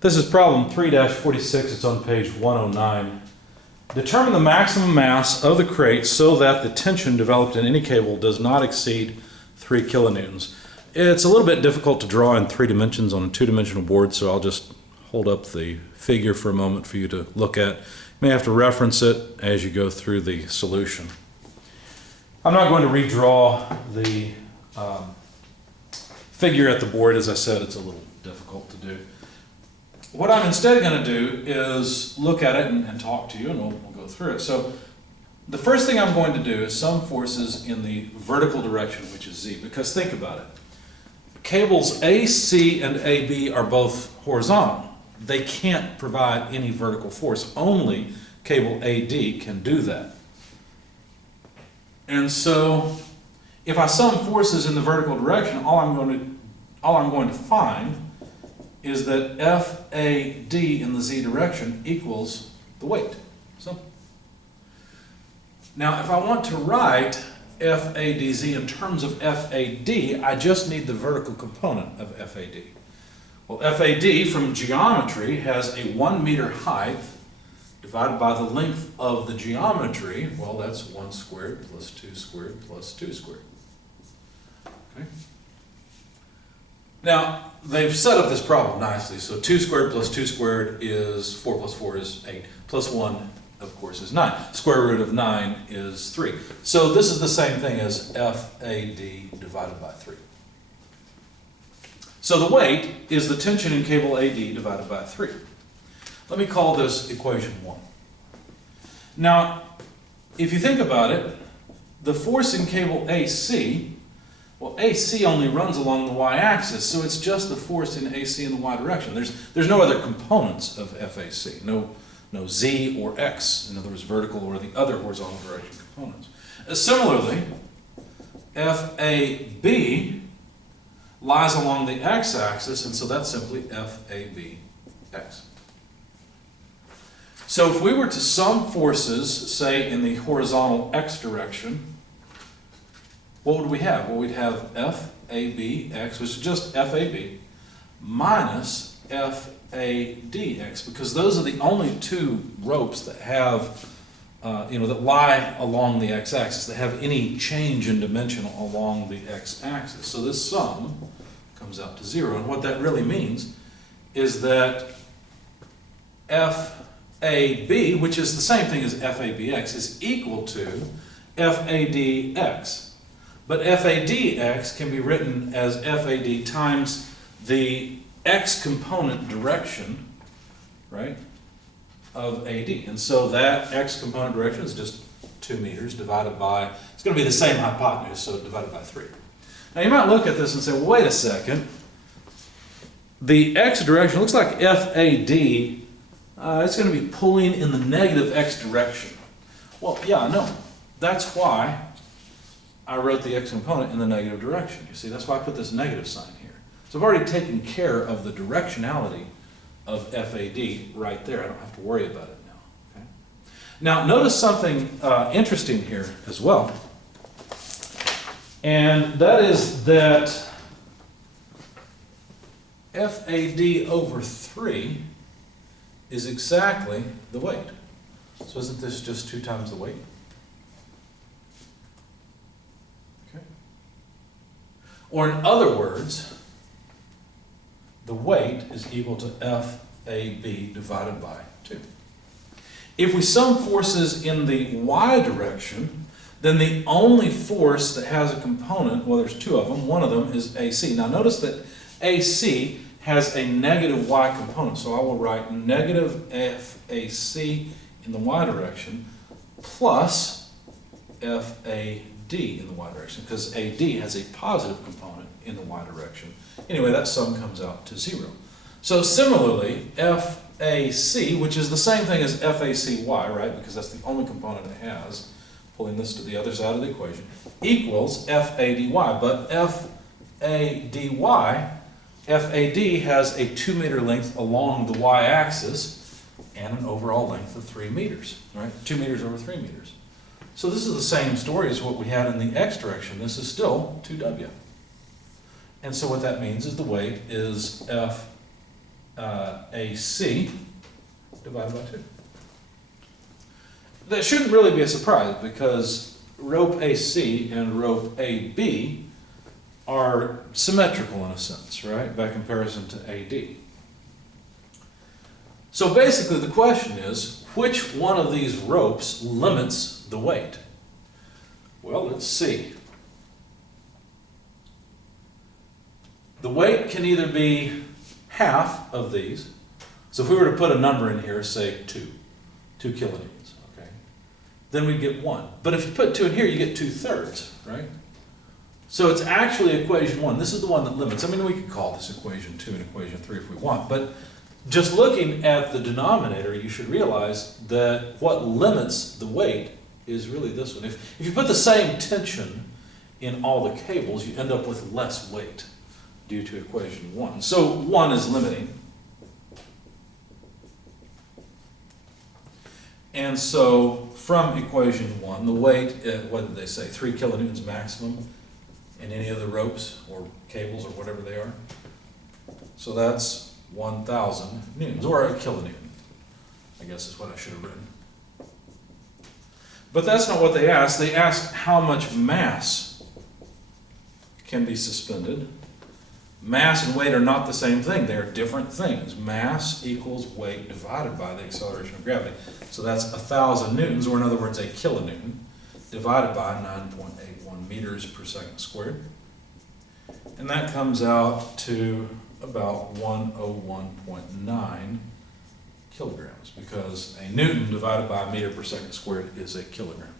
This is problem 3-46, it's on page 109. Determine the maximum mass of the crate so that the tension developed in any cable does not exceed 3 kilonewtons. It's a little bit difficult to draw in 3 dimensions on a 2-dimensional board, so I'll just hold up the figure for a moment for you to look at. You may have to reference it as you go through the solution. I'm not going to redraw the figure at the board. As I said, it's a little difficult to do. What I'm instead going to do is look at it and talk to you, and we'll go through it. So the first thing I'm going to do is sum forces in the vertical direction, which is Z, because think about it. Cables AC and AB are both horizontal. They can't provide any vertical force. Only cable AD can do that. And so if I sum forces in the vertical direction, all I'm going to find is that FAD in the Z direction equals the weight. Simple. Now, if I want to write FADZ in terms of FAD, I just need the vertical component of FAD. Well, FAD from geometry has a 1 meter height divided by the length of the geometry. Well, that's 1 squared plus 2 squared plus 2 squared. Okay. Now, they've set up this problem nicely. So 2 squared plus 2 squared is 4 plus 4 is 8. Plus 1, of course, is 9. Square root of 9 is 3. So this is the same thing as FAD divided by 3. So the weight is the tension in cable AD divided by 3. Let me call this equation 1. Now, if you think about it, the force in cable AC, well, AC only runs along the y-axis, so it's just the force in AC in the y direction. There's no other components of FAC, no Z or X, in other words, vertical or the other horizontal direction components. Similarly, FAB lies along the x-axis, and so that's simply FABX. So if we were to sum forces, say, in the horizontal x direction, what would we have? Well, we'd have FABX, which is just FAB, minus FADX, because those are the only two ropes that have, that lie along the x-axis, that have any change in dimension along the x-axis. So this sum comes out to 0, and what that really means is that FAB, which is the same thing as FABX, is equal to FADX. But FADX can be written as FAD times the x component direction, right, of AD. And so that x component direction is just 2 meters divided by, it's going to be the same hypotenuse, so divided by 3. Now you might look at this and say, well, wait a second. The x direction looks like FAD, it's going to be pulling in the negative x direction. Well, yeah, no. That's why I wrote the x component in the negative direction. You see, that's why I put this negative sign here. So I've already taken care of the directionality of FAD right there. I don't have to worry about it now. Okay? Now, notice something interesting here as well. And that is that FAD over 3 is exactly the weight. So isn't this just 2 times the weight? Okay. Or in other words, the weight is equal to FAB divided by 2. If we sum forces in the y direction, then the only force that has a component, well, there's 2 of them. One of them is AC. Now notice that AC has a negative y component, so I will write negative FAC in the y direction plus FAD in the y direction, because AD has a positive component in the y direction. Anyway, that sum comes out to 0. So similarly, FAC, which is the same thing as FACY, right, because that's the only component it has, pulling this to the other side of the equation, equals FADY. But FAD has a 2 meter length along the y-axis and an overall length of 3 meters, right? 2 meters over 3 meters. So this is the same story as what we had in the x direction. This is still 2W. And so what that means is the weight is FAD AC divided by 2. That shouldn't really be a surprise because rope AC and rope AB are symmetrical in a sense, right, by comparison to AD. So basically the question is, which one of these ropes limits the weight? Well, let's see. The weight can either be half of these. So if we were to put a number in here, say 2 kilonewtons, okay, then we'd get 1. But if you put 2 in here, you get 2/3, right? So it's actually equation 1. This is the one that limits. I mean, we could call this equation 2 and equation 3 if we want, but just looking at the denominator, you should realize that what limits the weight is really this one. If you put the same tension in all the cables, you end up with less weight due to equation 1. So 1 is limiting. And so from equation 1, the weight, what did they say, 3 kilonewtons maximum in any of the ropes or cables or whatever they are. So that's 1,000 newtons, or a kilonewton, I guess is what I should have written. But that's not what they asked. They asked how much mass can be suspended. Mass and weight are not the same thing. They are different things. Mass equals weight divided by the acceleration of gravity. So that's 1,000 newtons, or in other words, a kilonewton, divided by 9.81 meters per second squared. And that comes out to about 101.9 kilograms, because a newton divided by a meter per second squared is a kilogram.